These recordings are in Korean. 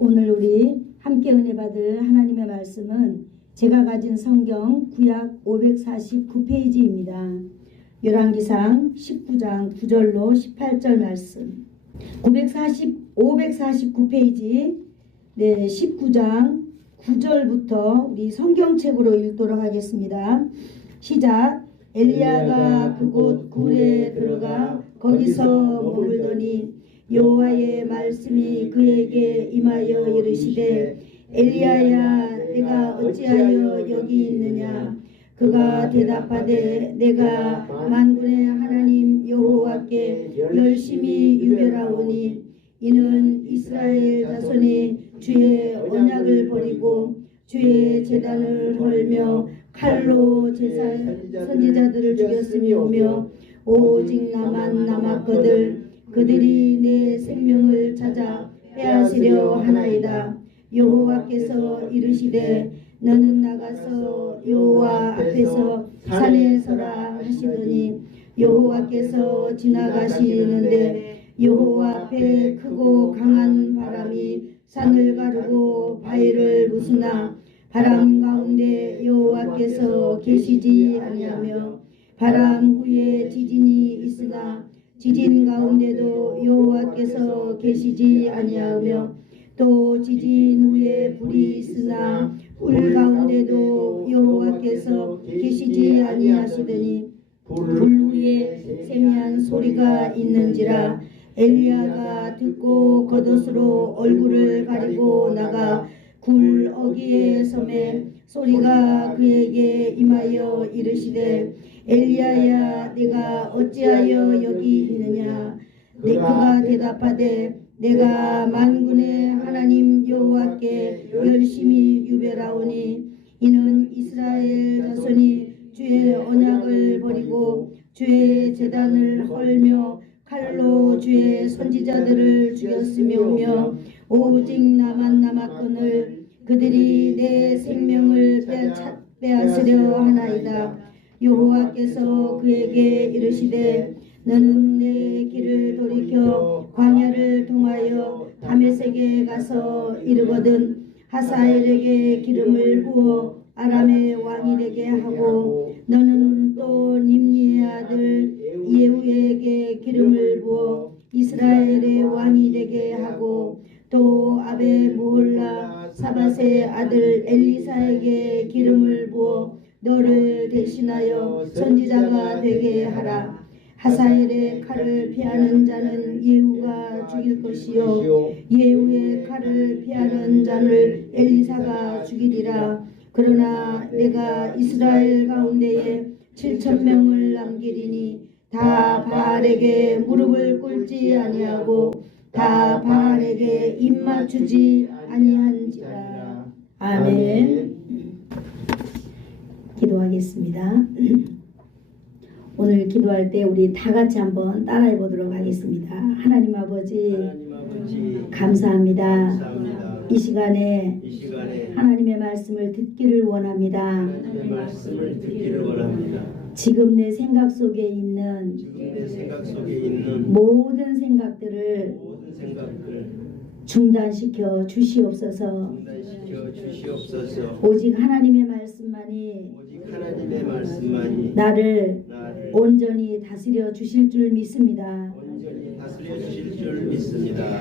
오늘 우리 함께 은혜 받을 하나님의 말씀은 제가 가진 성경 구약 549페이지입니다. 열왕기상 19장 9절로 18절 말씀. 549페이지 19장 9절부터 우리 성경책으로 읽도록 하겠습니다. 시작. 엘리야가 그곳 굴에 들어가 거기서 머물더니 여호와의 말씀이 그에게 임하여 이르시되 엘리야야 내가 어찌하여 여기 있느냐. 그가 대답하되 내가 만군의 하나님 여호와께 열심히 유별하오니 이는 이스라엘 자손이 주의 언약을 버리고 주의 제단을 헐며 칼로 선지자들을 죽였으며 오직 나만 남았거늘 그들이 내 생명을 찾아 빼앗으려 하나이다. 여호와께서 이르시되 너는 나가서 여호와 앞에서 산에 서라 하시더니 여호와께서 지나가시는데 여호와 앞에 크고 강한 바람이 산을 가르고 바위를 부수나 바람 가운데 여호와께서 계시지 아니하며 바람 후에 지진이 있으나 지진 가운데도 여호와께서 계시지 아니하며 또 지진 후에 불이 있으나 불 가운데도 여호와께서 계시지 아니하시더니 불 위에 세미한 소리가 있는지라. 엘리야가 듣고 겉옷으로 얼굴을 가리고 나가 굴 어귀에 섬에 소리가 그에게 임하여 이르시되 엘리야야 내가 어찌하여 여기 있느냐. 그가 대답하되 내가 만군의 하나님 여호와께 열심히 유별하오니 이는 이스라엘 자손이 주의 언약을 버리고 주의 제단을 헐며 칼로 주의 선지자들을 죽였으며 오직 나만 남았거늘 그들이 내 생명을 빼앗으려 하나이다. 여호와께서 그에게 이르시되 너는 내 길을 돌이켜 광야를 통하여 다메섹에 가서 이르거든 하사엘에게 기름을 부어 아람의 왕이 되게 하고 너는 또 nimni의 아들 예후에게 기름을 부어 이스라엘의 왕이 되게 하고 또 아베모홀라 사밧의 아들 엘리사에게 기름을 부어 너를 대신하여 선지자가 되게 하라. 하사엘의 칼을 피하는 자는 예후가 죽일 것이요 예후의 칼을 피하는 자를 엘리사가 죽이리라. 그러나 내가 이스라엘 가운데에 7,000명을 남기리니 다 바알에게 무릎을 꿇지 아니하고 다 바알에게 입맞추지 아니한지라. 아멘. 기도하겠습니다. 오늘 기도할 때 우리 다 같이 한번 따라해 보도록 하겠습니다. 하나님 아버지, 감사합니다. 이 시간에 하나님의 말씀을 듣기를 원합니다. 지금 내 생각 속에 있는 모든 생각들을 중단시켜 주시옵소서. 오직 하나님의 말씀만이 나를 온전히 다스려 주실 줄 믿습니다.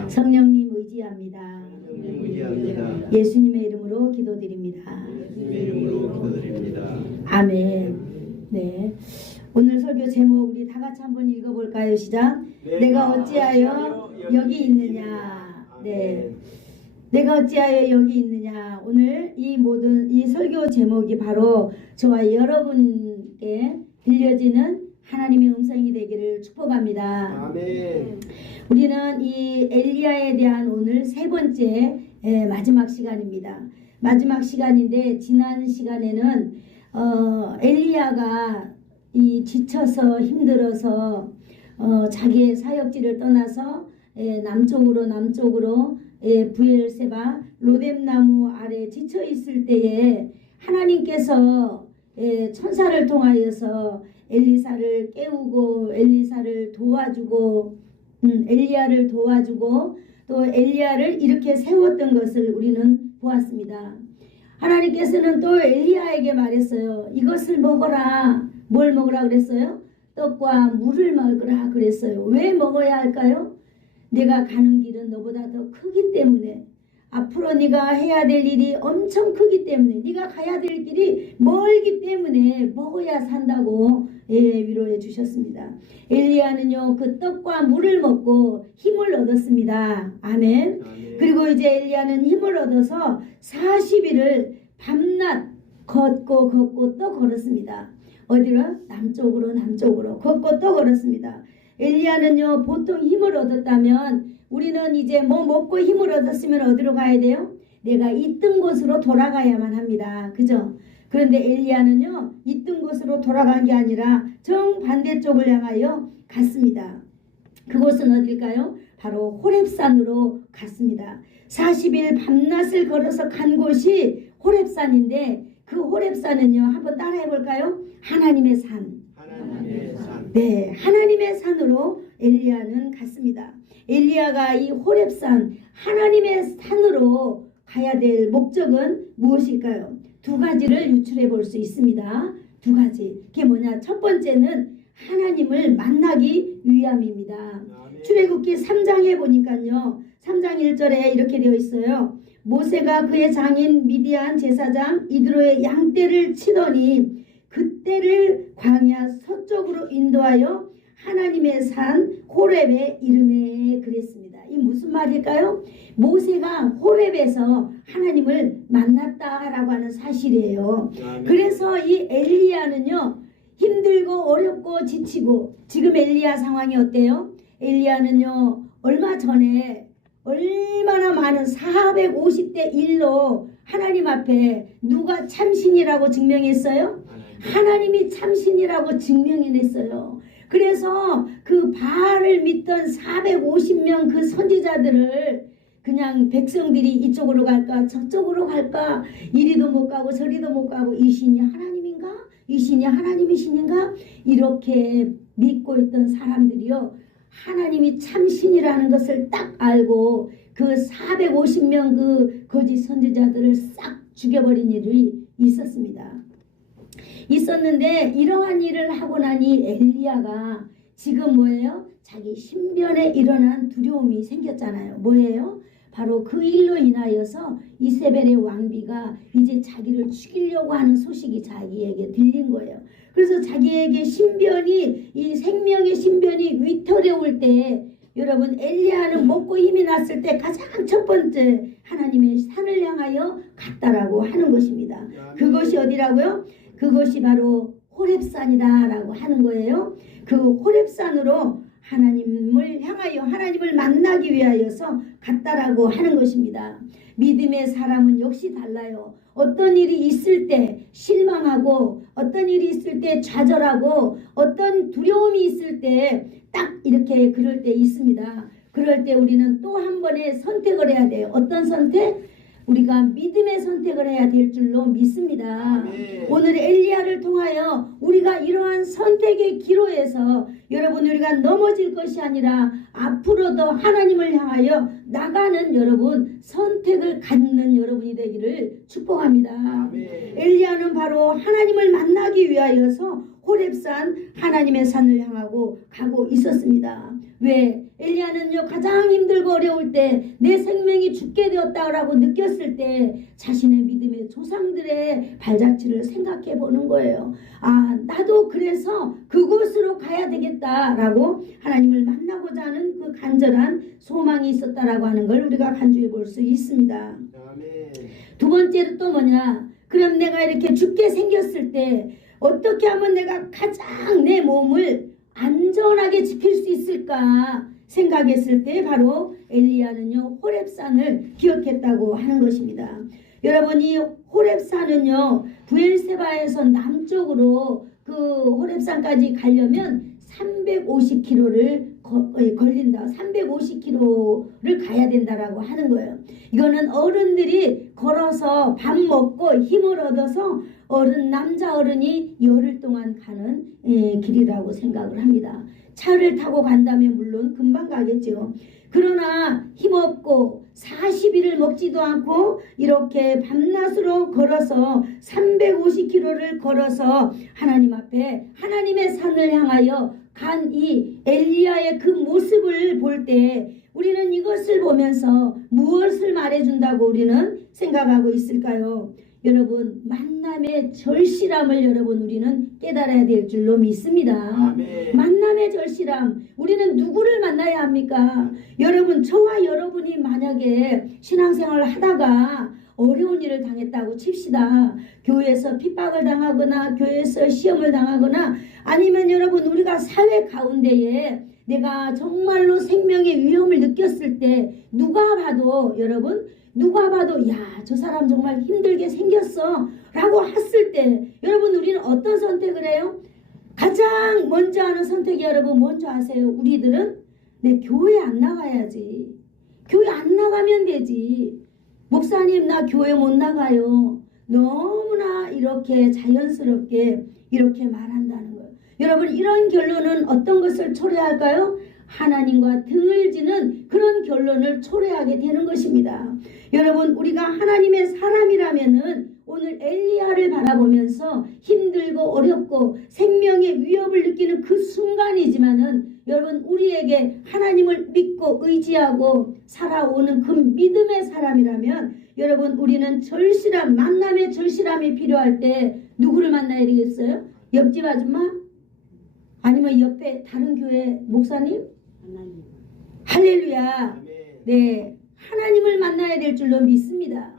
성령님 의지합니다. 예수님의 이름으로 기도드립니다. 아멘. 네. 오늘 설교 제목 우리 다 같이 한번 읽어볼까요? 시작. 내가 어찌하여 여기 있느냐. 네. 내가 어찌하여 여기 있느냐. 오늘 이 설교 제목이 바로 저와 여러분께 들려지는 하나님의 음성이 되기를 축복합니다. 아멘. 우리는 이 엘리야에 대한 오늘 세 번째 마지막 시간입니다. 마지막 시간인데 지난 시간에는 엘리야가 이 지쳐서 힘들어서 자기의 사역지를 떠나서 남쪽으로 부엘세바 로뎀나무 아래 지쳐 있을 때에 하나님께서 천사를 통하여서 엘리사를 깨우고 엘리사를 도와주고 엘리야를 도와주고 또 엘리야를 이렇게 세웠던 것을 우리는 보았습니다. 하나님께서는 또 엘리야에게 말했어요. 이것을 먹어라. 뭘 먹으라 그랬어요? 떡과 물을 먹으라 그랬어요. 왜 먹어야 할까요? 내가 가는 길은 너보다 더 크기 때문에, 앞으로 네가 해야 될 일이 엄청 크기 때문에, 네가 가야 될 길이 멀기 때문에 먹어야 산다고 위로해 주셨습니다. 엘리야는요 그 떡과 물을 먹고 힘을 얻었습니다. 아멘. 그리고 이제 엘리야는 힘을 얻어서 40일을 밤낮 걷고 또 걸었습니다. 어디로? 남쪽으로 걷고 또 걸었습니다. 엘리야는요 보통 힘을 얻었다면, 우리는 이제 뭐 먹고 힘을 얻었으면 어디로 가야 돼요? 내가 있던 곳으로 돌아가야만 합니다. 그죠? 그런데 엘리야는요 있던 곳으로 돌아간 게 아니라 정반대쪽을 향하여 갔습니다. 그곳은 어딜까요? 바로 호렙산으로 갔습니다. 40일 밤낮을 걸어서 간 곳이 호렙산인데, 그 호렙산은요 한번 따라해 볼까요? 하나님의 산. 네, 하나님의 산으로 엘리야는 갔습니다. 엘리야가 이 호렙산, 하나님의 산으로 가야 될 목적은 무엇일까요? 두 가지를 유출해 볼 수 있습니다. 두 가지. 그게 뭐냐? 첫 번째는 하나님을 만나기 위함입니다. 출애굽기 3장에 보니까요 3장 1절에 이렇게 되어 있어요. 모세가 그의 장인 미디안 제사장 이드로의 양떼를 치더니 그때를 광야 서쪽으로 인도하여 하나님의 산 호렙에 이르매 그랬습니다. 이 무슨 말일까요? 모세가 호렙에서 하나님을 만났다라고 하는 사실이에요. 그래서 이 엘리야는요 힘들고 어렵고 지치고, 지금 엘리야 상황이 어때요? 엘리야는요 얼마 전에 얼마나 많은 450대 1로 하나님 앞에 누가 참신이라고 증명했어요? 하나님이 참신이라고 증명해냈어요. 그래서 그 바알을 믿던 450명 그 선지자들을 그냥 백성들이 이쪽으로 갈까 저쪽으로 갈까, 이리도 못 가고 저리도 못 가고, 이 신이 하나님인가? 이 신이 하나님의 신인가? 이렇게 믿고 있던 사람들이요 하나님이 참신이라는 것을 딱 알고 그 450명 그 거짓 선지자들을 싹 죽여버린 일이 있었는데, 이러한 일을 하고 나니 엘리야가 지금 뭐예요? 자기 신변에 일어난 두려움이 생겼잖아요. 뭐예요? 바로 그 일로 인하여서 이세벨의 왕비가 이제 자기를 죽이려고 하는 소식이 자기에게 들린 거예요. 그래서 자기에게 신변이, 이 생명의 신변이 위태로울 때, 여러분 엘리야는 먹고 힘이 났을 때 가장 첫 번째 하나님의 산을 향하여 갔다라고 하는 것입니다. 그것이 어디라고요? 그것이 바로 호렙산이다라고 하는 거예요. 그 호렙산으로 하나님을 향하여 하나님을 만나기 위하여서 갔다라고 하는 것입니다. 믿음의 사람은 역시 달라요. 어떤 일이 있을 때 실망하고, 어떤 일이 있을 때 좌절하고, 어떤 두려움이 있을 때 딱 이렇게 그럴 때 있습니다. 그럴 때 우리는 또 한 번의 선택을 해야 돼요. 어떤 선택? 우리가 믿음의 선택을 해야 될 줄로 믿습니다. 오늘 엘리야를 통하여 우리가 이러한 선택의 기로에서 여러분 우리가 넘어질 것이 아니라 앞으로도 하나님을 향하여 나가는 여러분, 선택을 갖는 여러분이 되기를 축복합니다. 엘리야는 바로 하나님을 만나기 위하여서 호렙산, 하나님의 산을 향하고 가고 있었습니다. 왜? 엘리야는요 가장 힘들고 어려울 때, 내 생명이 죽게 되었다라고 느꼈을 때 자신의 믿음의 조상들의 발자취를 생각해 보는 거예요. 아, 나도 그래서 그곳으로 가야 되겠다라고 하나님을 만나고자 하는 그 간절한 소망이 있었다라고 하는 걸 우리가 간주해 볼 수 있습니다. 두 번째로 또 뭐냐? 그럼 내가 이렇게 죽게 생겼을 때 어떻게 하면 내가 가장 내 몸을 안전하게 지킬 수 있을까 생각했을 때 바로 엘리야는요 호렙산을 기억했다고 하는 것입니다. 여러분, 이 호렙산은요 브엘세바에서 남쪽으로 그 호렙산까지 가려면 350km를 걸린다. 350km를 가야 된다라고 하는 거예요. 이거는 어른들이 걸어서 밥 먹고 힘을 얻어서 남자 어른이 열흘 동안 가는 길이라고 생각을 합니다. 차를 타고 간다면 물론 금방 가겠죠. 그러나 힘없고 40일을 먹지도 않고 이렇게 밤낮으로 걸어서 350km를 걸어서 하나님 앞에 하나님의 산을 향하여 간 이 엘리야의 그 모습을 볼 때 우리는 이것을 보면서 무엇을 말해준다고 우리는 생각하고 있을까요? 여러분, 만남의 절실함을 여러분 우리는 깨달아야 될 줄로 믿습니다. 아멘. 만남의 절실함, 우리는 누구를 만나야 합니까? 여러분, 저와 여러분이 만약에 신앙생활을 하다가 어려운 일을 당했다고 칩시다. 교회에서 핍박을 당하거나 교회에서 시험을 당하거나 아니면 여러분 우리가 사회 가운데에 내가 정말로 생명의 위험을 느꼈을 때 누가 봐도 여러분 누가 봐도 야, 저 사람 정말 힘들게 생겼어 라고 했을 때 여러분 우리는 어떤 선택을 해요? 가장 먼저 하는 선택이 여러분 뭔지 아세요? 우리들은 내 교회 안 나가야지. 교회 안 나가면 되지. 목사님 나 교회 못 나가요. 너무나 이렇게 자연스럽게 이렇게 말한다는 거예요. 여러분 이런 결론은 어떤 것을 초래할까요? 하나님과 등을 지는 그런 결론을 초래하게 되는 것입니다. 여러분 우리가 하나님의 사람이라면은 오늘 엘리야를 바라보면서 힘들고 어렵고 생명의 위협을 느끼는 그 순간이지만은 여러분 우리에게 하나님을 믿고 의지하고 살아오는 그 믿음의 사람이라면 여러분 우리는 절실한 만남의 절실함이 필요할 때 누구를 만나야 되겠어요? 옆집 아줌마? 아니면 옆에 다른 교회 목사님? 할렐루야. 네, 하나님을 만나야 될 줄로 믿습니다.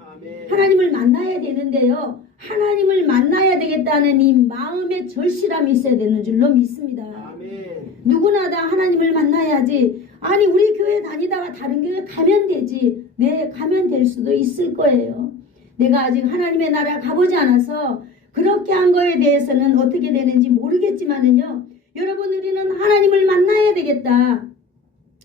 하나님을 만나야 되는데요. 하나님을 만나야 되겠다는 이 마음의 절실함이 있어야 되는 줄로 믿습니다. 누구나 다 하나님을 만나야지. 아니 우리 교회 다니다가 다른 교회 가면 되지. 네, 가면 될 수도 있을 거예요. 내가 아직 하나님의 나라 가보지 않아서 그렇게 한 거에 대해서는 어떻게 되는지 모르겠지만은요. 여러분 우리는 하나님을 만나야 되겠다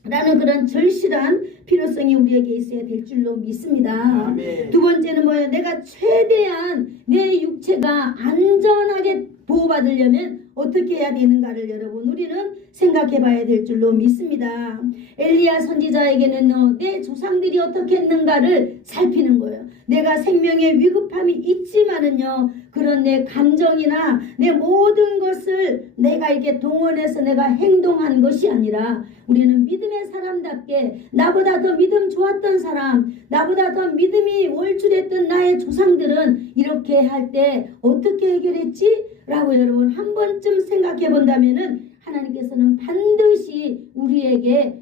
라는 그런 절실한 필요성이 우리에게 있어야 될 줄로 믿습니다. 아멘. 두 번째는 뭐예요? 내가 최대한 내 육체가 안전하게 보호받으려면 어떻게 해야 되는가를 여러분 우리는 생각해 봐야 될 줄로 믿습니다. 엘리야 선지자에게는 내 조상들이 어떻게 했는가를 살피는 거예요. 내가 생명의 위급함이 있지만은요. 그런 내 감정이나 내 모든 것을 내가 이렇게 동원해서 내가 행동한 것이 아니라 우리는 믿음의 사람답게 나보다 더 믿음 좋았던 사람, 나보다 더 믿음이 월출했던 나의 조상들은 이렇게 할 때 어떻게 해결했지? 라고 여러분 한 번쯤 생각해 본다면은 하나님께서는 반드시 우리에게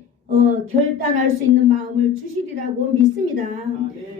결단할 수 있는 마음을 주시리라고 믿습니다.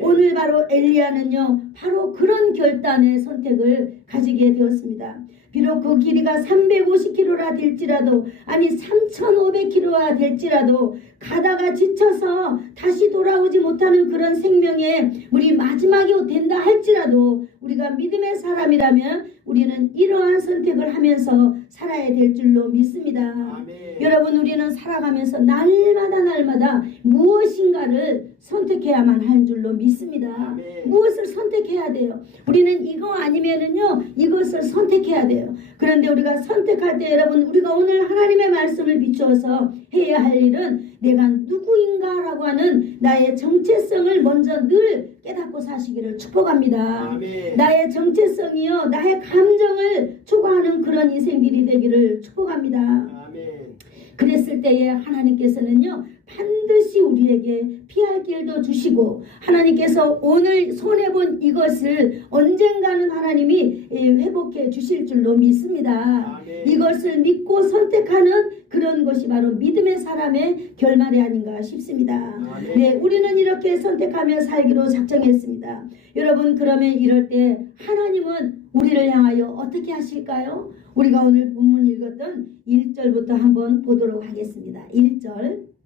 오늘 바로 엘리야는요 바로 그런 결단의 선택을 가지게 되었습니다. 비록 그 길이가 350km라 될지라도 아니 3500km가 될지라도 가다가 지쳐서 다시 돌아오지 못하는 그런 생명의 우리 마지막이 된다 할지라도 우리가 믿음의 사람이라면 우리는 이러한 선택을 하면서 살아야 될 줄로 믿습니다. 아멘. 여러분 우리는 살아가면서 날마다 무엇인가를 선택해야만 하는 줄로 믿습니다. 아멘. 무엇을 선택해야 돼요? 우리는 이거 아니면은요 이것을 선택해야 돼요. 그런데 우리가 선택할 때 여러분 우리가 오늘 하나님의 말씀을 비추어서 해야 할 일은 내가 누구인가라고 하는 나의 정체성을 먼저 늘 깨닫고 사시기를 축복합니다. 아멘. 나의 정체성이요 나의 감정을 초과하는 그런 인생들이 되기를 축복합니다. 아멘. 그랬을 때에 하나님께서는요 반드시 우리에게 피할 길도 주시고 하나님께서 오늘 손해본 이것을 언젠가는 하나님이 회복해 주실 줄로 믿습니다. 아멘. 이것을 믿고 선택하는 그런 것이 바로 믿음의 사람의 결말이 아닌가 싶습니다. 아멘. 네, 우리는 이렇게 선택하며 살기로 작정했습니다. 여러분 그러면 이럴 때 하나님은 우리를 향하여 어떻게 하실까요? 우리가 오늘 본문 읽었던 1절부터 한번 보도록 하겠습니다.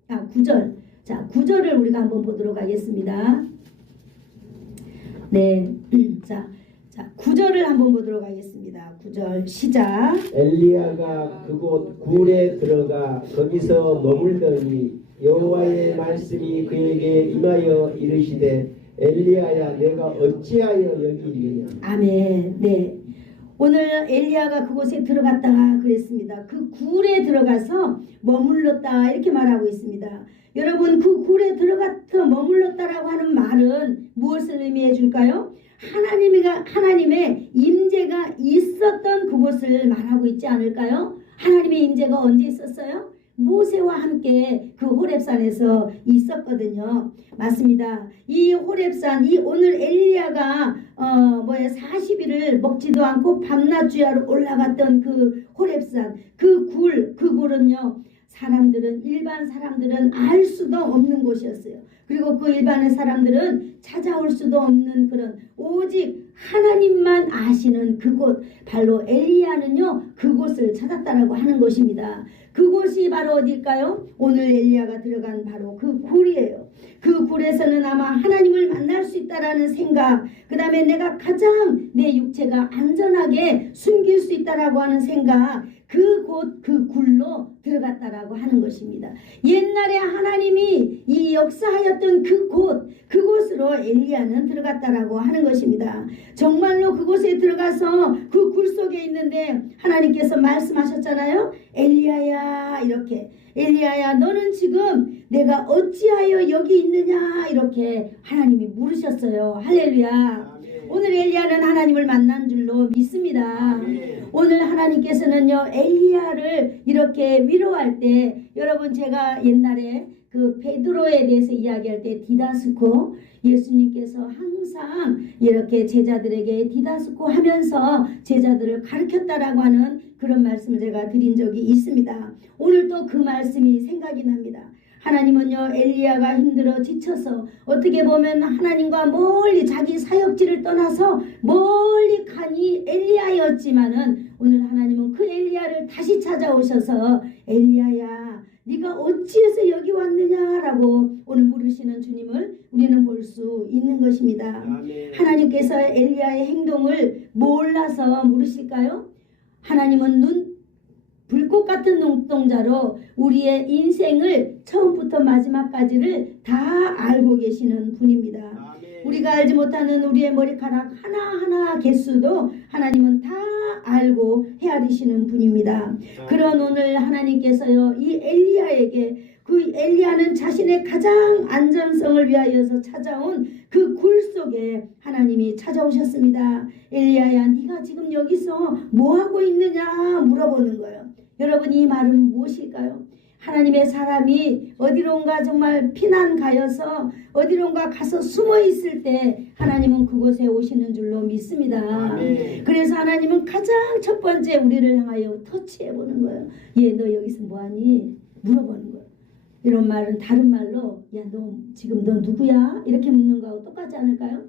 9절. 자, 9절을 우리가 한번 보도록 하겠습니다. 네. 자, 9절을 한번 보도록 하겠습니다. 9절 시작. 엘리야가 그곳 굴에 들어가 거기서 머물더니 여호와의 말씀이 그에게 임하여 이르시되 엘리야야 내가 어찌하여 여기 있느냐. 아멘. 네. 오늘 엘리야가 그곳에 들어갔다가 그랬습니다. 그 굴에 들어가서 머물렀다 이렇게 말하고 있습니다. 여러분 그 굴에 들어가서 머물렀다라고 하는 말은 무엇을 의미해 줄까요? 하나님의 임재가 있었던 그곳을 말하고 있지 않을까요? 하나님의 임재가 언제 있었어요? 모세와 함께 그 호렙산에서 있었거든요. 맞습니다. 이 호렙산, 이 오늘 엘리야가 40일을 먹지도 않고 밤낮 주야로 올라갔던 그 호렙산, 그 굴은요. 일반 사람들은 알 수도 없는 곳이었어요. 그리고 그 일반의 사람들은 찾아올 수도 없는 그런 오직 하나님만 아시는 그곳, 바로 엘리야는요 그곳을 찾았다라고 하는 것입니다. 그곳이 바로 어딜까요? 오늘 엘리야가 들어간 바로 그 굴이에요. 그 굴에서는 아마 하나님을 만날 수 있다라는 생각, 그 다음에 내가 가장 내 육체가 안전하게 숨길 수 있다라고 하는 생각, 그곳 그 굴로 들어갔다라고 하는 것입니다. 옛날에 하나님이 이 역사하였던 그곳으로 엘리야는 들어갔다라고 하는 것입니다. 정말로 그곳에 들어가서 그 굴 속에 있는데 하나님께서 말씀하셨잖아요. 엘리야야, 이렇게 엘리야야 너는 지금 내가 어찌하여 여기 있느냐, 이렇게 하나님이 물으셨어요. 할렐루야. 오늘 엘리야는 하나님을 만난 줄로 믿습니다. 오늘 하나님께서는요 엘리야를 이렇게 위로할 때, 여러분 제가 옛날에 그 베드로에 대해서 이야기할 때 디다스코, 예수님께서 항상 이렇게 제자들에게 디다스코 하면서 제자들을 가르쳤다라고 하는 그런 말씀을 제가 드린 적이 있습니다. 오늘 또 그 말씀이 생각이 납니다. 하나님은요 엘리야가 힘들어 지쳐서 어떻게 보면 하나님과 멀리 자기 사역지를 떠나서 멀리 가니 엘리야였지만은 오늘 하나님은 그 엘리야를 다시 찾아오셔서 엘리야야 네가 어찌해서 여기 왔느냐라고 오늘 물으시는 주님을 우리는 볼 수 있는 것입니다. 아멘. 하나님께서 엘리야의 행동을 몰라서 물으실까요? 하나님은 불꽃 같은 눈동자로 우리의 인생을 처음부터 마지막까지를 다 알고 계시는 분입니다. 아멘. 우리가 알지 못하는 우리의 머리카락 하나하나 개수도 하나님은 다 알고 헤아리시는 분입니다. 아멘. 그런 오늘 하나님께서요 이 엘리야에게, 그 엘리야는 자신의 가장 안전성을 위하여서 찾아온 그 굴 속에 하나님이 찾아오셨습니다. 엘리야야 네가 지금 여기서 뭐하고 있느냐 물어보는 거예요. 여러분 이 말은 무엇일까요? 하나님의 사람이 어디론가 정말 피난 가여서 어디론가 가서 숨어 있을 때 하나님은 그곳에 오시는 줄로 믿습니다. 아멘. 그래서 하나님은 가장 첫 번째 우리를 향하여 터치해 보는 거예요. 얘 너 여기서 뭐하니? 물어보는 거예요. 이런 말은 다른 말로 야 너 지금 너 누구야? 이렇게 묻는 거하고 똑같지 않을까요?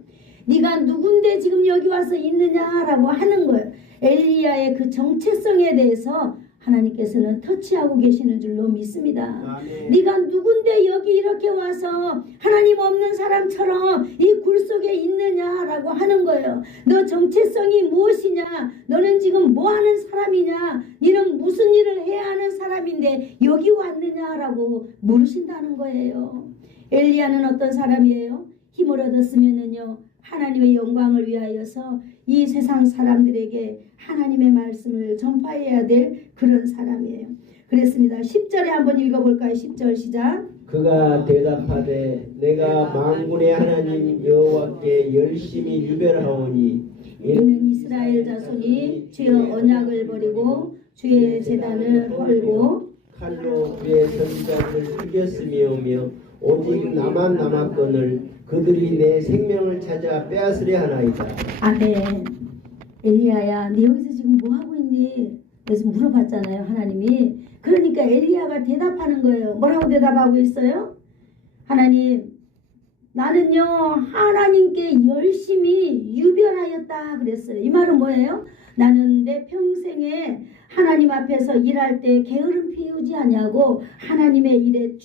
네가 누군데 지금 여기 와서 있느냐라고 하는 거예요. 엘리야의 그 정체성에 대해서 하나님께서는 터치하고 계시는 줄로 믿습니다. 아멘. 네가 누군데 여기 이렇게 와서 하나님 없는 사람처럼 이 굴 속에 있느냐라고 하는 거예요. 너 정체성이 무엇이냐? 너는 지금 뭐하는 사람이냐? 너는 무슨 일을 해야 하는 사람인데 여기 왔느냐라고 물으신다는 거예요. 엘리야는 어떤 사람이에요? 힘을 얻었으면은요 하나님의 영광을 위하여서 이 세상 사람들에게 하나님의 말씀을 전파해야 될 그런 사람이에요. 그랬습니다. 10절에 한번 읽어볼까요? 10절 시작. 그가 대답하되 내가 만군의 하나님 여호와께 열심히 유별하오니 이는 이스라엘 자손이 주의 언약을 버리고 주의 제단을 헐고 칼로 주의 선지자들을 죽였으며며 오직 나만 남았거늘 그들이 내 생명을 찾아 빼앗으려 하나이다. 아멘. 엘리야야 네 여기서 지금 뭐하고 있니? 그래서 물어봤잖아요 하나님이. 그러니까 엘리야가 대답하는 거예요. 뭐라고 대답하고 있어요? 하나님 나는요 하나님께 열심히 유별하였다 그랬어요. 이 말은 뭐예요? 나는 내 평생에 하나님 앞에서 일할 때 게으름 피우지 않냐고 하나님의 일에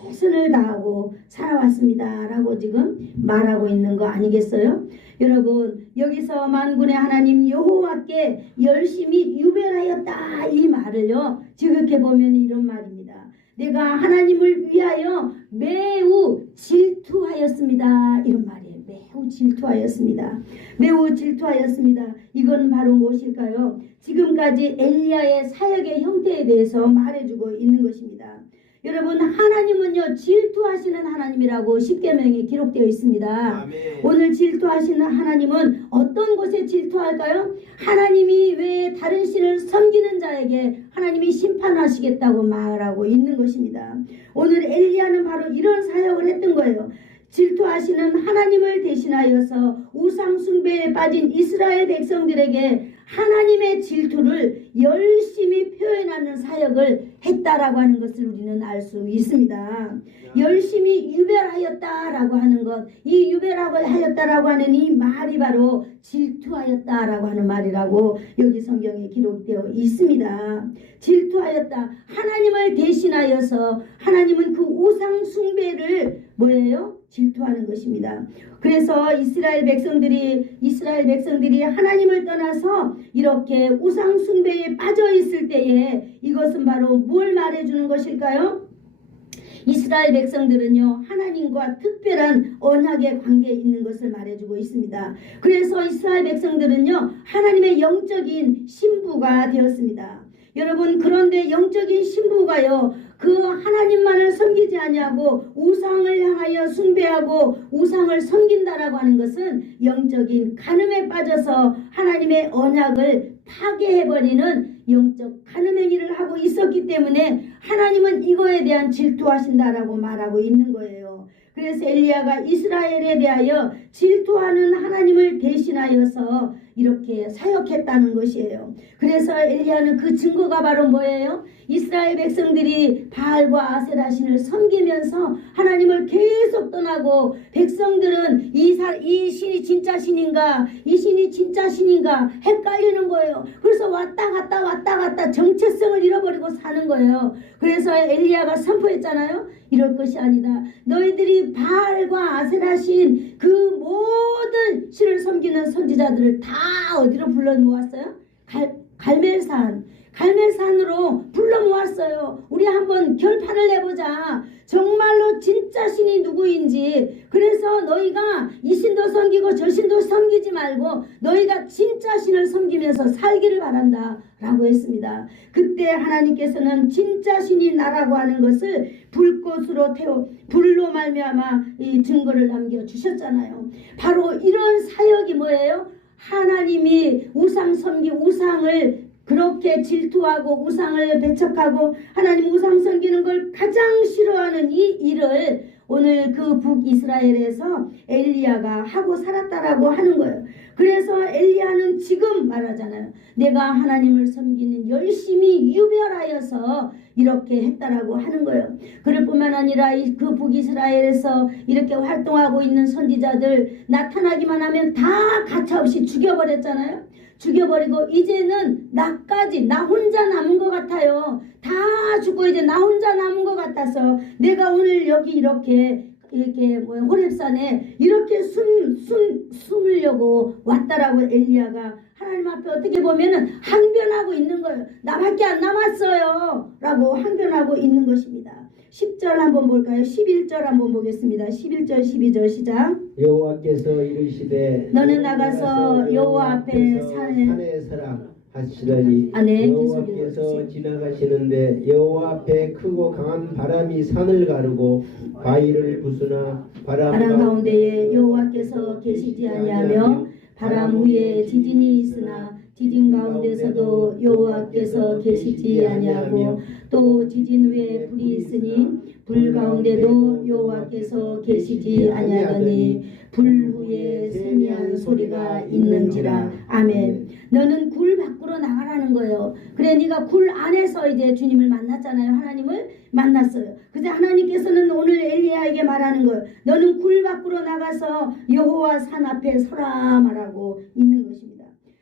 최선을 다하고 살아왔습니다 라고 지금 말하고 있는 거 아니겠어요? 여러분 여기서 만군의 하나님 여호와께 열심히 유별하였다 이 말을요 지극히 보면 이런 말입니다. 내가 하나님을 위하여 매우 질투하였습니다 이런 말이에요. 매우 질투하였습니다. 매우 질투하였습니다. 이건 바로 무엇일까요? 지금까지 엘리야의 사역의 형태에 대해서 말해주고 있는 것입니다. 여러분 하나님은요 질투하시는 하나님이라고 십계명에 기록되어 있습니다. 아멘. 오늘 질투하시는 하나님은 어떤 것에 질투할까요? 하나님이 왜 다른 신을 섬기는 자에게 하나님이 심판하시겠다고 말하고 있는 것입니다. 오늘 엘리야는 바로 이런 사역을 했던 거예요. 질투하시는 하나님을 대신하여서 우상 숭배에 빠진 이스라엘 백성들에게 하나님의 질투를 열심히 표현하는 사역을 했다라고 하는 것을 우리는 알 수 있습니다. 열심히 유별하였다라고 하는 것, 이 유별하였다라고 하는 이 말이 바로 질투하였다라고 하는 말이라고 여기 성경에 기록되어 있습니다. 질투하였다. 하나님을 대신하여서 하나님은 그 우상 숭배를 뭐예요? 질투하는 것입니다. 그래서 이스라엘 백성들이 하나님을 떠나서 이렇게 우상 숭배에 빠져 있을 때에 이것은 바로 뭘 말해주는 것일까요? 이스라엘 백성들은요 하나님과 특별한 언약의 관계에 있는 것을 말해주고 있습니다. 그래서 이스라엘 백성들은요 하나님의 영적인 신부가 되었습니다. 여러분 그런데 영적인 신부가요 그 하나님만을 섬기지 아니하고 우상을 향하여 숭배하고 우상을 섬긴다라고 하는 것은 영적인 간음에 빠져서 하나님의 언약을 파괴해버리는 영적 간음의 일을 하고 있었기 때문에 하나님은 이거에 대한 질투하신다라고 말하고 있는 거예요. 그래서 엘리야가 이스라엘에 대하여 질투하는 하나님을 대신하여서 이렇게 사역했다는 것이에요. 그래서 엘리야는 그 증거가 바로 뭐예요? 이스라엘 백성들이 바알과 아세라 신을 섬기면서 하나님을 계속 떠나고 백성들은 이 신이 진짜 신인가 이 신이 진짜 신인가 헷갈리는 거예요. 그래서 왔다 갔다 정체성을 잃어버리고 사는 거예요. 그래서 엘리야가 선포했잖아요. 이럴 것이 아니다. 너희들이 바알과 아세라 신 그 모든 신을 섬기는 선지자들을 다 어디로 불러 모았어요? 갈멜산으로 불러 모았어요. 우리 한번 결판을 내보자. 정말로 진짜 신이 누구인지. 그래서 너희가 이 신도 섬기고 저 신도 섬기지 말고 너희가 진짜 신을 섬기면서 살기를 바란다 라고 했습니다. 그때 하나님께서는 진짜 신이 나라고 하는 것을 불꽃으로 불로 말미암아 이 증거를 남겨주셨잖아요. 바로 이런 사역이 뭐예요? 하나님이 우상 우상을 그렇게 질투하고 우상을 배척하고 하나님 우상 섬기는 걸 가장 싫어하는 이 일을 오늘 그 북이스라엘에서 엘리야가 하고 살았다라고 하는 거예요. 그래서 엘리야는 지금 말하잖아요. 내가 하나님을 섬기는 열심히 유별하여서 이렇게 했다라고 하는 거예요. 그럴 뿐만 아니라 그 북이스라엘에서 이렇게 활동하고 있는 선지자들 나타나기만 하면 다 가차없이 죽여버렸잖아요. 죽여버리고 이제는 나 혼자 남은 것 같아요. 다 죽고 이제 나 혼자 남은 것 같아서 내가 오늘 여기 이렇게 호렙산에 이렇게 숨으려고 왔다라고 엘리야가 하나님 앞에 어떻게 보면은 항변하고 있는 거예요. 나밖에 안 남았어요 라고 항변하고 있는 것입니다. 10절 한번 볼까요? 11절 한번 보겠습니다. 11절 12절 시작. 여호와께서 이르시되 너는 나가서 여호와 앞에 산에 서라 하시더니 네, 여호와께서 지나가시는데 여호와 앞에 크고 강한 바람이 산을 가르고 바위를 부수나 바람 가운데에 여호와께서 계시지 아니하며 바람 위에 지진이 있으나 지진 가운데서도 여호와께서 계시지 아니하고 또 지진 위에 불이 있으니 불 가운데도 여호와께서 계시지 아니하더니 불 후에 세미한 소리가 있는지라. 아멘. 너는 굴 밖으로 나가라는 거예요. 그래 네가 굴 안에서 이제 주님을 만났잖아요. 하나님을 만났어요. 그래서 하나님께서는 오늘 엘리야에게 말하는 거예요. 너는 굴 밖으로 나가서 여호와 산 앞에 서라 말하고 있는 것입니다.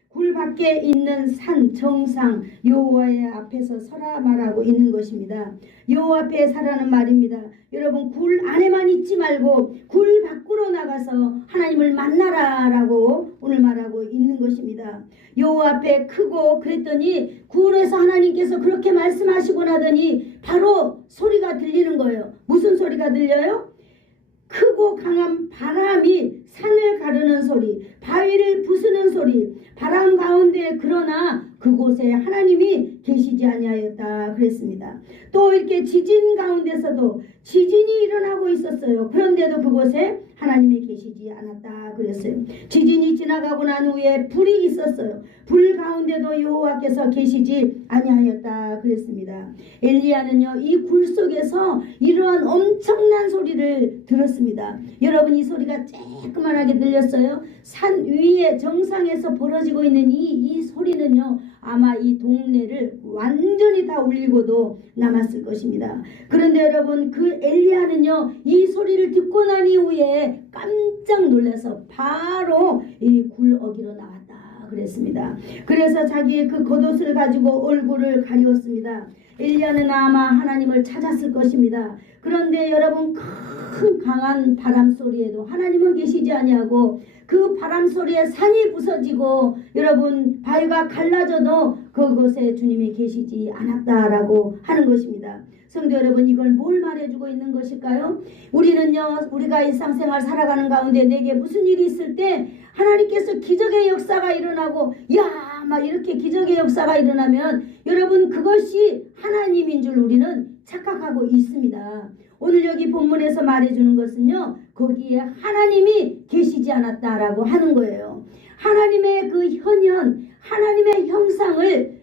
굴 밖에 있는 산 정상 여호와의 앞에서 서라 말하고 있는 것입니다. 여호와 앞에 서라는 말입니다. 여러분 굴 안에만 있지 말고 굴 밖으로 나가서 하나님을 만나라 라고 오늘 말하고 있는 것입니다. 여호와 앞에 크고 그랬더니 굴에서 하나님께서 그렇게 말씀하시고 나더니 바로 소리가 들리는 거예요. 무슨 소리가 들려요? 크고 강한 바람이 산을 가르는 소리, 바위를 부수는 소리, 바람 가운데 그러나 그곳에 하나님이 계시지 아니하였다 그랬습니다. 또 이렇게 지진 가운데서도 지진이 일어나고 있었어요. 그런데도 그곳에 하나님이 계시지 않았다 그랬어요. 지진이 지나가고 난 후에 불이 있었어요. 불 가운데도 여호와께서 계시지 아니하였다 그랬습니다. 엘리야는요, 이 불 속에서 이러한 엄청난 소리를 들었습니다. 여러분, 이 소리가 쬐끄만하게 들렸어요. 산 위에 정상에서 벌어지고 있는 이 소리는요, 아마 이 동네를 완전히 다 울리고도 남았을 것입니다. 그런데 여러분, 그 엘리야는요, 이 소리를 듣고 난 이후에 깜짝 놀라서 바로 이 굴어기로 나왔다 그랬습니다. 그래서 자기의 그 겉옷을 가지고 얼굴을 가리웠습니다. 엘리야는 아마 하나님을 찾았을 것입니다. 그런데 여러분, 큰 강한 바람 소리에도 하나님은 계시지 아니하고, 그 바람 소리에 산이 부서지고 여러분 바위가 갈라져도 그곳에 주님이 계시지 않았다라고 하는 것입니다. 성도 여러분, 이걸 뭘 말해주고 있는 것일까요? 우리는요, 우리가 일상생활 살아가는 가운데 내게 무슨 일이 있을 때 하나님께서 기적의 역사가 일어나고 막 이렇게 기적의 역사가 일어나면 여러분, 그것이 하나님인 줄 우리는 착각하고 있습니다. 오늘 여기 본문에서 말해주는 것은요, 거기에 하나님이 계시지 않았다라고 하는 거예요. 하나님의 그 현현, 하나님의 형상을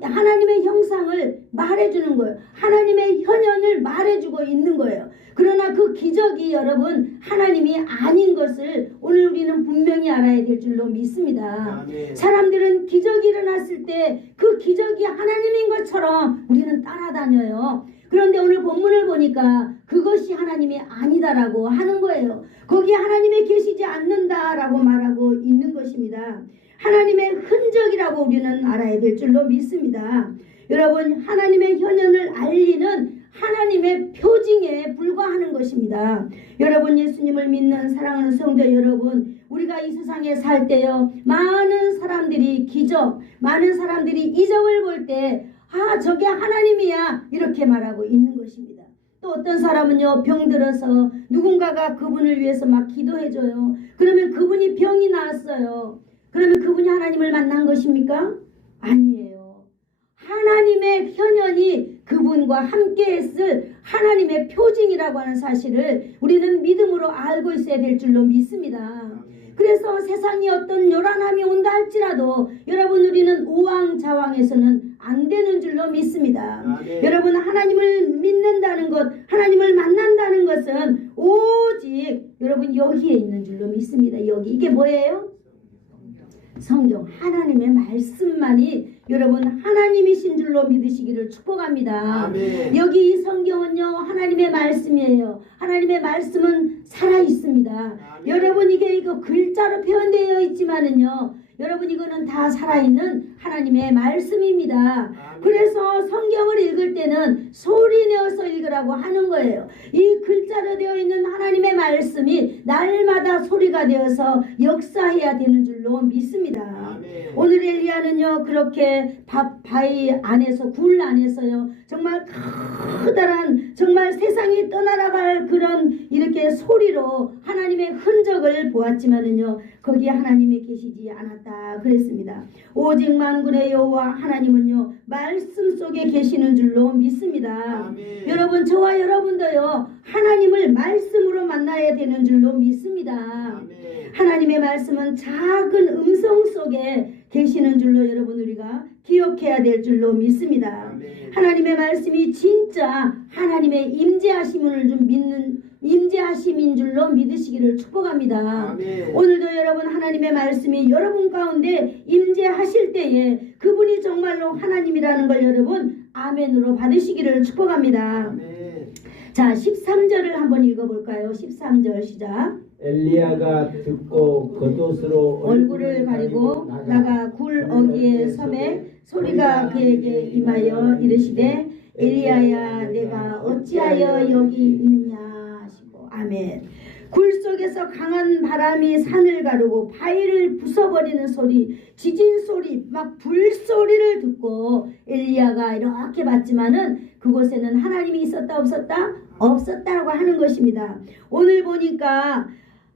하나님의 형상을 말해주는 거예요. 하나님의 현현을 말해주고 있는 거예요. 그러나 그 기적이 여러분 하나님이 아닌 것을 오늘 우리는 분명히 알아야 될 줄로 믿습니다. 아멘. 사람들은 기적이 일어났을 때 그 기적이 하나님인 것처럼 우리는 따라다녀요. 그런데 오늘 본문을 보니까 그것이 하나님이 아니다라고 하는 거예요. 거기에 하나님이 계시지 않는다라고 말하고 있는 것입니다. 하나님의 흔적이라고 우리는 알아야 될 줄로 믿습니다. 여러분, 하나님의 현현을 알리는 하나님의 표징에 불과하는 것입니다. 여러분, 예수님을 믿는 사랑하는 성도 여러분, 우리가 이 세상에 살 때요, 많은 사람들이 기적, 많은 사람들이 이적을 볼 때 저게 하나님이야 이렇게 말하고 있는 것입니다. 또 어떤 사람은요, 병들어서 누군가가 그분을 위해서 막 기도해줘요. 그러면 그분이 병이 나았어요. 그러면 그분이 하나님을 만난 것입니까? 아니에요. 하나님의 현현이 그분과 함께 했을 하나님의 표징이라고 하는 사실을 우리는 믿음으로 알고 있어야 될 줄로 믿습니다. 그래서 세상에 어떤 요란함이 온다 할지라도 여러분, 우리는 우왕좌왕해서는 안 되는 줄로 믿습니다. 아멘. 여러분, 하나님을 믿는다는 것, 하나님을 만난다는 것은 오직 여러분 여기에 있는 줄로 믿습니다. 여기, 이게 뭐예요? 성경, 하나님의 말씀만이 여러분 하나님이신 줄로 믿으시기를 축복합니다. 아멘. 여기 이 성경은요, 하나님의 말씀이에요. 하나님의 말씀은 살아 있습니다. 아멘. 여러분, 이거 글자로 표현되어 있지만은요, 여러분, 이거는 다 살아있는 하나님의 말씀입니다. 아멘. 그래서 성경을 읽을 때는 소리 내어서 읽으라고 하는 거예요. 이 글자로 되어 있는 하나님의 말씀이 날마다 소리가 되어서 역사해야 되는 줄로 믿습니다. 아멘. 오늘 엘리야는요, 그렇게 바위 안에서, 굴 안에서요, 정말 커다란, 정말 세상이 떠나갈 그런 이렇게 소리로 하나님의 흔적을 보았지만은요, 거기에 하나님이 계시지 않았다 그랬습니다. 오직 만군의 여호와 하나님은요, 말씀 속에 계시는 줄로 믿습니다. 아멘. 여러분, 저와 여러분도요, 하나님을 말씀으로 만나야 되는 줄로 믿습니다. 아멘. 하나님의 말씀은 작은 음성 속에 계시는 줄로 여러분 우리가 기억해야 될 줄로 믿습니다. 아멘. 하나님의 말씀이 진짜 하나님의 임재하심인 줄로 믿으시기를 축복합니다. 아멘. 오늘도 여러분, 하나님의 말씀이 여러분 가운데 임재하실 때에 그분이 정말로 하나님이라는 걸 여러분 아멘으로 받으시기를 축복합니다. 아멘. 자, 13절을 한번 읽어볼까요? 13절 시작. 엘리야가 듣고 겉옷으로 얼굴을 가리고 나가 굴 어귀에 섬에 소리가 그에게 임하여 이르시되 엘리야야, 내가 어찌하여 여기 있느냐 하시고. 아멘. 굴 속에서 강한 바람이 산을 가르고 바위를 부숴버리는 소리, 지진 소리, 막 불소리를 듣고 엘리야가 이렇게 봤지만은 그곳에는 하나님이 있었다 없었다? 없었다고 하는 것입니다. 오늘 보니까